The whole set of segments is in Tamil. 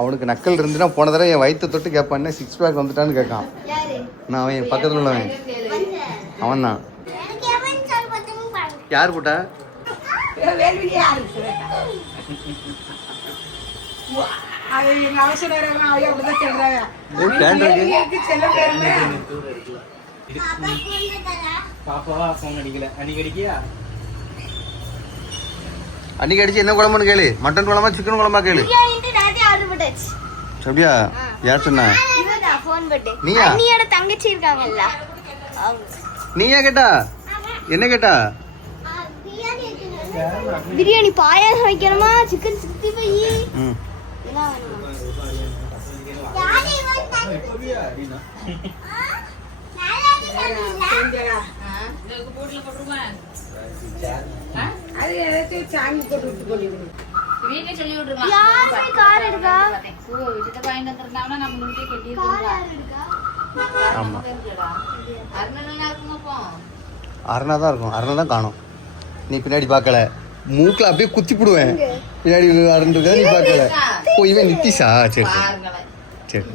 அவனுக்கு நக்கல் இருந்துன்னா போன தடவை என் வயிற்று தொட்டு கேட்பான் 6 பேக் வந்துட்டான்னு கேட்கான். நான் அவன் என் பக்கத்தில் உள்ளவன் அவன் தான். யார் போட்டா? அன்னைக்கு அடிச்சு என்ன குழம்புன்னு கேளு. மட்டன் குழம்பா சிக்கன் குழம்பா கேளு. அப்படியா? யார் சொன்னா? நீயா? தங்கச்சி இருக்காங்கல்ல, நீயா கேட்டா? என்ன கேட்டா? பிரியாணி பாயாசம் வைக்கணுமா, சிக்கன் 65 அரணா தான் இருக்கும். அரணா தான் காணும். நீ பின்னாடி பார்க்கல, மூக்கில் அப்படியே குத்தி போடுவேன். பின்னாடி அருந்துருக்கா நீ பார்க்கல. ஓ இவன் நித்திஷா? சரி சரி சரி.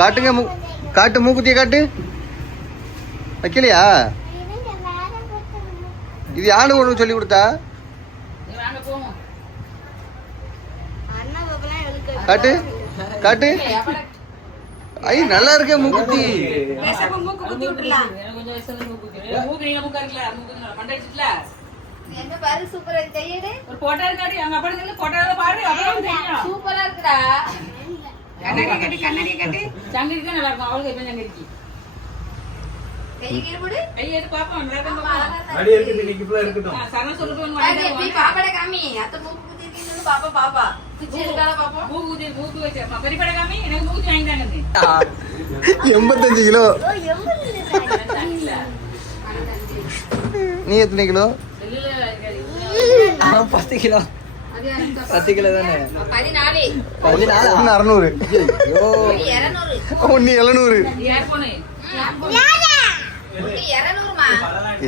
காட்டுங்க, காட்டு மூக்குத்திய காட்டு. வைக்கலையா? இது யாரு ஒன்று சொல்லி கொடுத்தா? காட்டு காட்டு. ஐ நல்லா இருக்கே மூக்குத்தி. எண்பத்தஞ்சு கிலோ. நீ எத்தனை கிலோ? 10 கிலோ. 10 கிலோ தானே. 14. 600. ஒன்னு 700.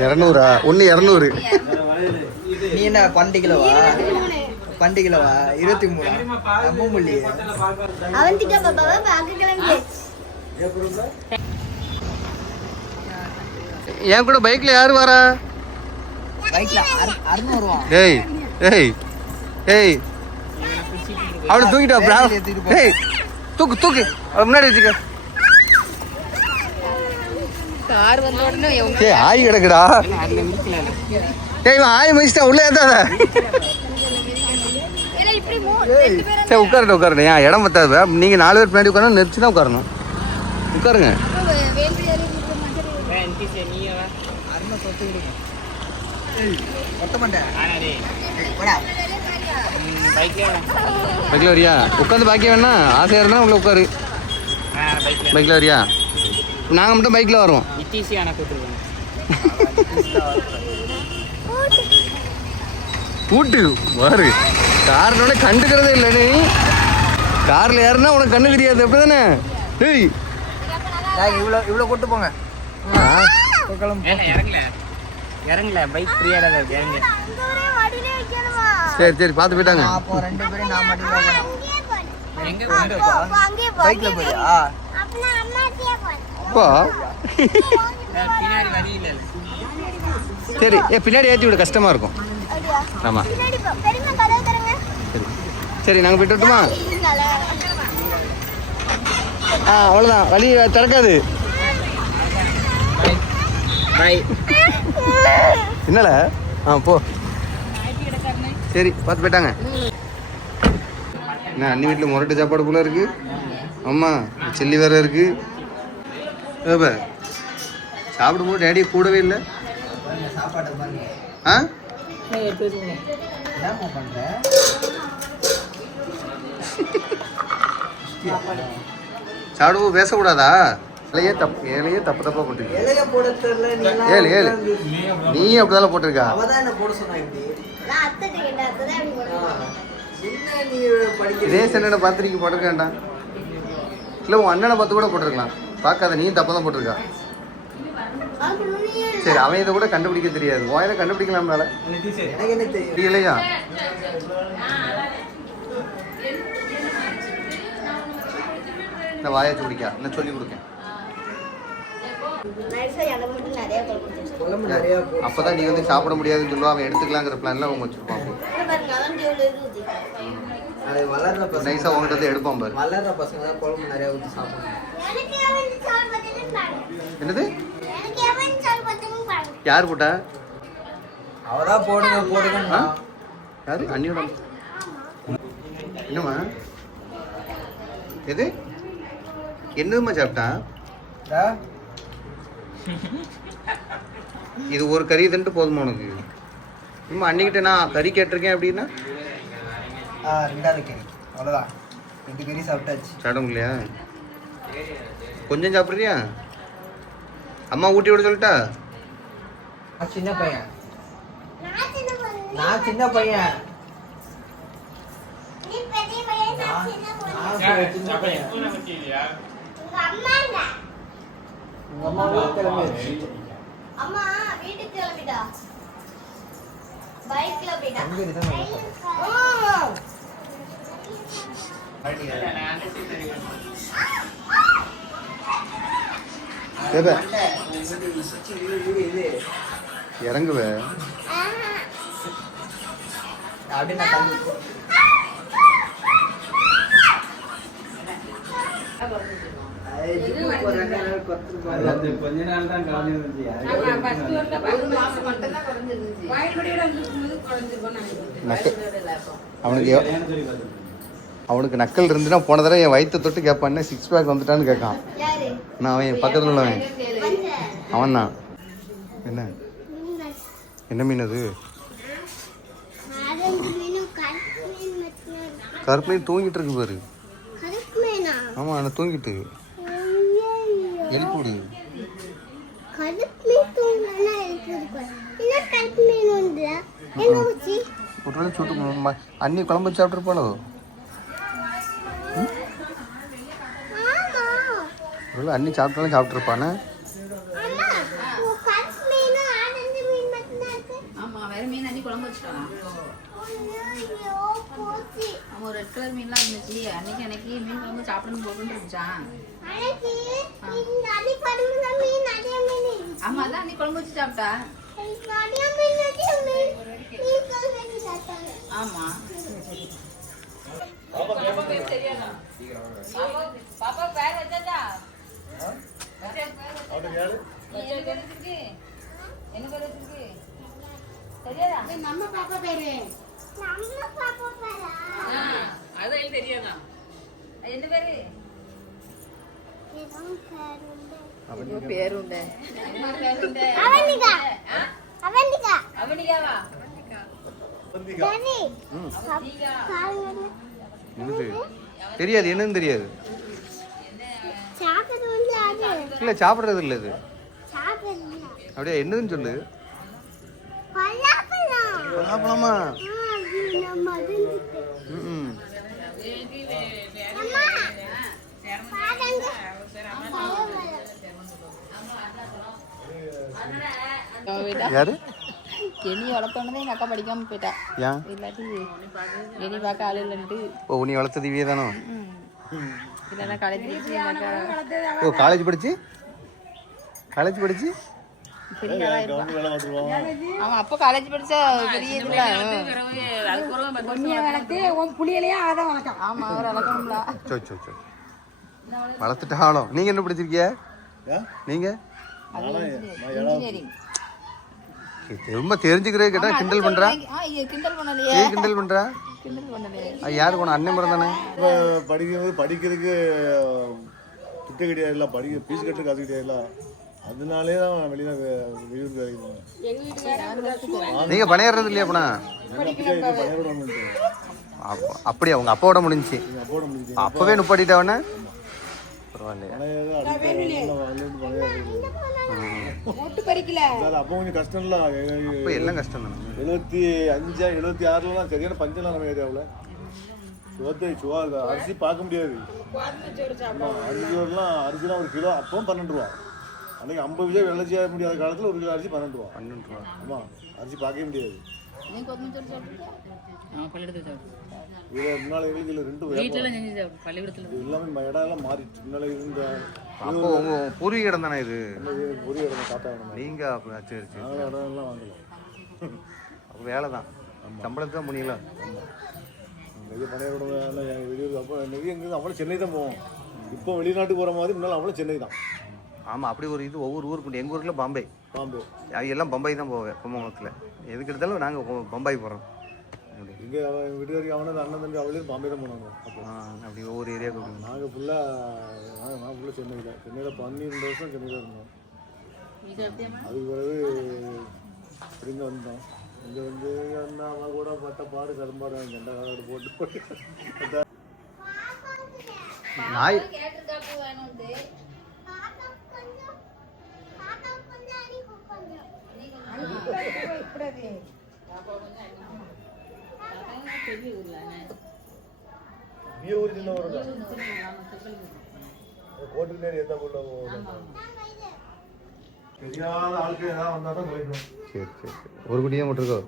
200. ஒன்னு 200. நீ என்ன 12 கிலோவா? 12 கிலோவா? 23. நம்ம முள்ளி அவந்திகா பாபாவை பாக்கலங்க. ஏன் கூட பைக்ல யாரு வரா? பைக்ல 600 ரூபா. ஏய் ஏய் ஏய், அவளை தூக்கிட்டா ப்ரா. ஏய் தூக்கு தூக்கு, அவளை முன்னாடி வச்சுக்க. கார் வந்த உடனே ஏய் ஆய் கிடக்குடா. ஏய் இவன் ஆய் மிதிச்சிட்டா, உள்ளே ஏத்தாத. சரி உட்காருட்டு உட்காருங்க. ஏன் இடம் பத்தாது. நீங்கள் 4 பேர் பின்னாடி உட்காரணும், நெரிச்சு தான் உட்காரணும். உட்காருங்க. பைக்கில் வரியா? உட்காந்து பாக்கிய வேணா, ஆசையாக இருந்தால் உங்களை உட்காரு. பைக்கில் வரியா? நாங்கள் மட்டும் பைக்கில் வருவோம். கூட்டு வாரு. கார்னோட கண்டுக்கிறதே இல்லை நீ. காரில் ஏறினா உனக்கு கண்ணு தெரியாது, அப்படி தானே? டேய் இவ்வளோ கூட்டு போங்க. இறங்கல பைக் ஃப்ரீயா தான் இருக்கு. சரி சரி பார்த்து போயிட்டாங்க. அப்போ 2 பேரும் நான் மட்டும் எங்க பைக்ல போறியா? அப்பா சரி. பின்னாடி ஏற்றி விட கஷ்டமா இருக்கும். ஆமாம் சரி சரி, நாங்கள் போயிட்டு வரட்டுமா? அவ்வளோதான், வழி திறக்காது. என்னல? போ. சரி பார்த்து போயிட்டாங்க. என்ன அண்ணி வீட்டில் முரட்டு சாப்பாடு போல இருக்கு. அம்மா செல்லி வேற இருக்கு. சாப்பிடும்போது டேடி கூடவே இல்லை. சாப்பிடும்போது பேசக்கூடாதா? இலையே தப்பு தப்பா போட்டிருக்க. ஏழு ஏழு நீ அப்படிதான போட்டிருக்கா? ரேஸ் என்னென்ன பார்த்துருக்கீங்க போட்டிருக்க வேண்டாம். இல்லை உன் அண்ணனை பார்த்து கூட போட்டிருக்கலாம். பார்க்காத, நீ தப்பா தான் போட்டிருக்கா. சரி அவன் இதை கூட கண்டுபிடிக்க தெரியாது வாயில கண்டுபிடிக்கலாம்னால எனக்கு என்ன தெரியும் தெரியலையா இந்த வாயாச்சு பிடிக்கா நான் சொல்லி கொடுக்கேன் குழம்பு நிறைய போட்டு அப்பதான் நீ வந்து சாப்பிட முடியாதுன்னு சொல்லுவா அவன் எடுத்துக்கலாங்கிற பிளான்ல அவங்க வச்சிருப்பான் அது வளர்ற பசங்க நைஸா உங்ககிட்ட வந்து எடுப்பான் பாரு வளர்ற பசங்க தான் குழம்பு நிறைய ஊற்றி சாப்பிடுவாங்க என்னது யார் போட்டா அவதான் போடுங்க யாரு அண்ணியோட என்னம்மா எது என்னதும்மா சாப்பிட்டா இது ஒரு கறி தண்டு போதுமா உனக்கு இம்மா அன்னிக்கிட்ட நான் கறி கேட்டிருக்கேன் அப்படின்னா ரெண்டாவது கறி அவ்வளோதான் 2 கறி சாப்பிட்டாச்சு சாப்பிட இல்லையா கொஞ்சம் சாப்பிட்றியா அம்மா ஊட்டி விட சொல்லிட்டா நான் சின்ன பையன் நான் சின்ன பையன் சின்ன பையன் உங்க அம்மா வீட்டுக்கு கிளம்பிடுச்சு அம்மா வீட்டுக்கு கிளம்பிட்டா பைக்ல போயிட்டா அங்கே இதுதான் இறங்குவே அப்படியே நான் தம்பி கொஞ்ச நாள் தான் அவனுக்கு நக்கல் இருந்துன்னா போன தடவை என் வயிற்று தொட்டு கேட்பான் 6 பேக் வந்துட்டான்னு கேட்கான் யாரு நான் அவன் என் பக்கத்தில் உள்ளவன் அவன் தான் என்ன என்ன மீன் அது கருப்பு மீன் தூங்கிட்டு இருக்கு பாரு ஆமா நான் தூங்கிட்டு எழுப்புடு ஒரு வேளை சுட்டு அண்ணி குழம்பு சாப்பிட்டுருப்பாளோ ஒரு அண்ணி சாப்பிட்டாலும் சாப்பிட்டுருப்பானே ஒரு ரெட் கலர் மீன்லாம் இருந்துச்சு அன்னைக்கு மீன் குழம்பு சாப்பிடணும் போகணும்னு இருந்துச்சான் ஆமா அதான் அன்னைக்கு குழம்பு வச்சு சாப்பிட்டா ஆமா பாப்பா பேர் வச்சாச்சா என்ன பேர் வச்சிருக்கு தெரியாதா நம்ம பாப்பா பேரு அதான் தெரியாதா என்ன பேரு பேருண்டு அவனிகாவா தெரியாது என்னன்னு தெரியாது இல்ல சாப்பிடுறது இல்ல இது அப்படியே என்னதுன்னு சொல்லு பலாப்பழமா யாரு கெனி வளர்த்தோன்னே எங்க அக்கா படிக்காம போயிட்டா ஏன் இல்லாட்டி கெனி பார்க்க ஆள் இல்லைன்ட்டு ஓ நீ வளர்த்தது இவே தானோ இல்லைன்னா காலேஜ் ஓ காலேஜ் படிச்சு அவன் அப்போ காலேஜ் படிச்சா பெரிய இதுல ஆமா அவர் வளர்க்கணும்ல வளர்த்துட்டாலோ நீங்க என்ன படிச்சிருக்கிய நீங்க இன்ஜினியரிங் ரொம்ப தெரிஞ்சுக்கிறே கேட்டா கிண்டல் பண்றா கிண்டல் பண்ணலையே கிண்டல் பண்றா கிண்டல் பண்ணலையே யாரு போன அண்ணன் மரம் தானே படிக்கிறதுக்கு திட்ட கிடையாது இல்லை படிக்க ஃபீஸ் கட்டுறதுக்கு அது கிடையாது அதனாலே தான் வெளியூருக்கு வேலைக்கு போனேன் நீங்க பணியாடுறது இல்லையா அப்பனா அப்படியா உங்க அப்பாவோட முடிஞ்சுச்சு அப்பவே நுப்பாட்டிட்டவன அப்போ கொஞ்சம் கஷ்டம் இல்லை எல்லாம் கஷ்டம் தானே 75 76 சரியான பஞ்சம் நம்ம ஏரியாவில் அரிசி பார்க்க முடியாது அரிசிலாம் 1 கிலோ அப்பவும் 12 ரூபா அன்னைக்கு 50 பைசா வெள்ளை செய்ய முடியாத காலத்தில் 1 கிலோ அரிசி 12 ரூபா. 12 ரூபா. ஆமாம், அரிசி பார்க்கவே முடியாது. நீ கொத்தமல்லி சாப்பிடுறியா? பள்ளிக்கூடத்துல சாப்பிடு. இதில் முன்னாள் எங்களுக்கு இதில் 2 வீட்டில் செஞ்சு சாப்பிடு. பள்ளிக்கூடத்துல இது எல்லாமே இடம் எல்லாம் மாறிடுச்சு. முன்னாள் இருந்த அப்போ உங்கள் பூர்வீக இடம் தானே இது? ஒரு இடம் தாத்தா இடம். நீங்கள் அப்போ சரி சரி. நாங்கள் இடம் எல்லாம் வாங்கலாம். அப்போ வேலை தான், சம்பளத்துக்கு தான் முடியல. நிறைய பணியார் விடுவோம் வெளியூர். அப்போ நிறைய எங்கே அவ்வளோ சென்னை தான் போவோம். இப்போ வெளிநாட்டுக்கு போகிற மாதிரி முன்னால் அவ்வளோ சென்னை தான். ஆமாம், அப்படி ஒரு இது ஒவ்வொரு ஊருக்கு. எங்கள் ஊரில் பாம்பே. அது எல்லாம் பம்பாய் தான் போவேன். கும்பகோணத்தில் எதுக்கு எடுத்தாலும் நாங்கள் பம்பாய் போகிறோம். இங்கே அவன் வீட்டுக்காரிக்கு அவனது அண்ணன் தம்பி அவளையும் பாம்பே தான் போனாங்க. அப்போ அப்படி ஒவ்வொரு ஏரியாவுக்கு நாங்கள் ஃபுல்லாக நான் ஃபுல்லாக சென்னையில் 12 வருஷம் சென்னையில் இருந்தோம். அதுக்கு பிறகு திரும்ப வந்தோம். இங்கே வந்து அந்த அவன் கூட பட்ட பாடு கரும்பாடு கெண்ட காடு போட்டு நாய் கோட்டுக்கு எந்த தெரியாத ஆளுக்கு ஏதாவது வந்தால் தான் கிடைக்கும். சரி சரி சரி. ஒரு குட்டியாக மட்டும் இருக்கோ?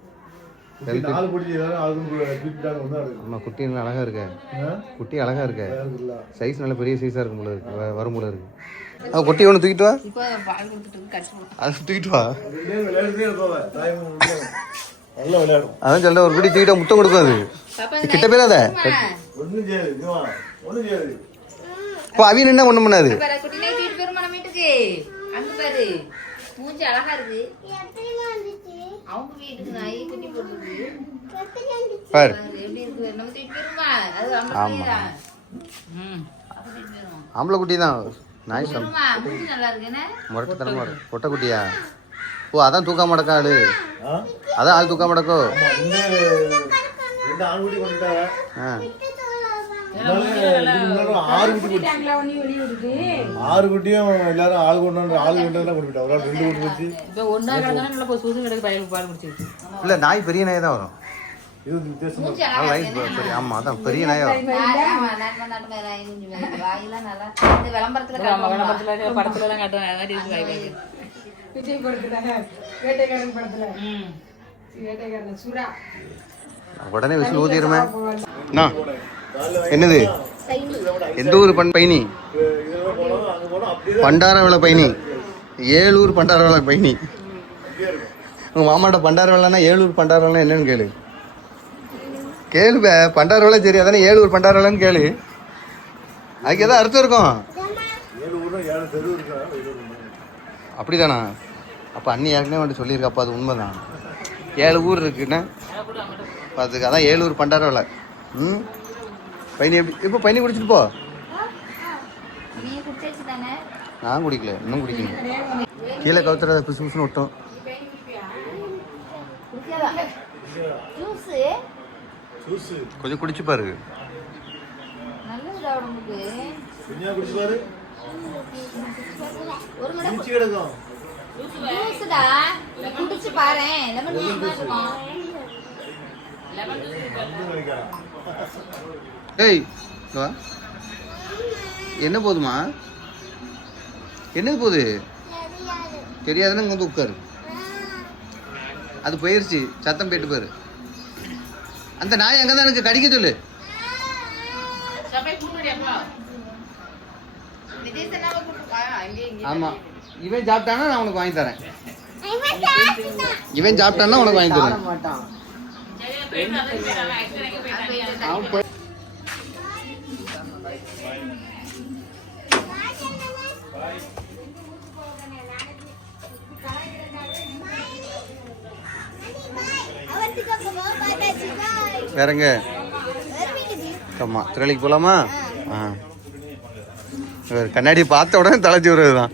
4 குட்டி ஏதாவது ஆளுக்கு தூக்கிட்டாங்க வந்து அது. ஆமாம், குட்டி நல்லா அழகாக இருக்கேன். குட்டி அழகாக இருக்கேன். சைஸ் நல்ல பெரிய சைஸாக இருக்கும் போல இருக்கு, வரும் போல இருக்கு. அவன் குட்டி ஒன்று தூக்கிட்டு வா. இப்போ பால் கொடுத்துட்டு கடிச்சு அது தூக்கிட்டு வா. விளையாடுதே இருப்பவ நல்லா விளையாடும். அதான் சொல்ல, ஒரு குட்டி தூக்கிட்டா முத்தம் கொடுக்கும். அது கிட்ட போயிடாத. ஒன்றும் செய்யாது, ஒன்றும் செய்யாது. இப்போ அவியன் என்ன ஒன்றும் பண்ணாது. குட்டினை தூக்கிட்டு போயிருமா நம்ம வீட்டுக்கு? அங்க பாரு, மூஞ்சி அழகா இருக்கு. அவங்க வீட்டுக்கு நாய் குட்டி போட்டுருக்கு பாரு எப்படி இருக்கு. நம்ம தூக்கிட்டு போயிருமா? அது ஆம்பளை தான். ஆம்பளை குட்டி தான். நாய் சம் மூஞ்சி நல்லா இருக்குன்னு முரட்டுத்தனமா இருக்கு. பொட்டை குட்டியா? ஓ, அதான் தூக்காம அடக்கா ஆளு. அதான் ஆள் தூக்காம அடக்கோ. 2 ஆண்குட்டி கொண்டுட்டாங்க. 6 குட்டியும் எல்லாரும் ஆள் கொண்டு ஆள் கொண்டு தான் கொண்டு போயிட்டாங்க. 2 குட்டி வச்சு இப்போ ஒன்றா கிடந்தாலும் நல்லா போய் சூது கிடக்கு பயிலுக்கு பால் குடிச்சிருச்சு. இல்லை, நாய் பெரிய நாய் தான் வரும். இது வித்தியாசமா மூஞ்சி அழகா லைஃப் பெரிய. ஆமாம், அதான் பெரிய நாயாக வரும். வாயெல்லாம் நல்லா இந்த விளம்பரத்துல படத்துல எல்லாம் காட்டுவாங்க. அது மாதிரி இருக்கு வாய் வாய். விஜய் படத்துல வேட்டைக்காரன் படத்துல வேட்டைக்காரன் சுறா உடனே விசில் ஊதிடுமே. என்னது? எந்த ஊர் பயணி? பண்டாரவளை பயணி. ஏலூர் பண்டாரவளை பயணி. உங்கள் மாமாட்ட பண்டாரவளைனா ஏலூர் பண்டாரவளை என்னன்னு கேளு. கேளுப்ப, பண்டாரவளை சரி, அதானே ஏலூர் பண்டாரவளைன்னு கேளு. அதுக்கு எதாவது அர்த்தம் இருக்கும். அப்படிதானா? அப்போ அண்ணி ஏற்கனவே வந்துட்டு சொல்லியிருக்காப்பா, அது உண்மைதான். 7 ஊர் இருக்குன்னு அதுக்கு அதான் ஏலூர் பண்டாரவளை. பையனி எப்படி இப்போ பையனி குடிச்சிட்டு போ. நான் குடிக்கல, இன்னும் குடிக்கணும். கீழே கவுத்துறத பிசு பிசுன்னு விட்டோம். கொஞ்சம் குடிச்சு பாரு. குடிச்சு பாரு. ஏய் வா. என்ன போதுமா? என்னது போகுது தெரியாதுன்னு இங்கே வந்து உட்காரு. அது போயிருச்சு, சத்தம் போயிட்டு பாரு. அந்த நாய் அங்கே தான் எனக்கு கடிக்க சொல்லு. ஆமாம், இவன் சாப்பிட்டானா நான் உனக்கு வாங்கி தரேன். இவன் சாப்பிட்டானா உனக்கு வாங்கி தரேன். மாட்டான். வேறங்க? ஆமாம், திருவள்ளிக்கு போகலாமா? கண்ணாடி பார்த்த உடனே தலைச்சி வருது தான்.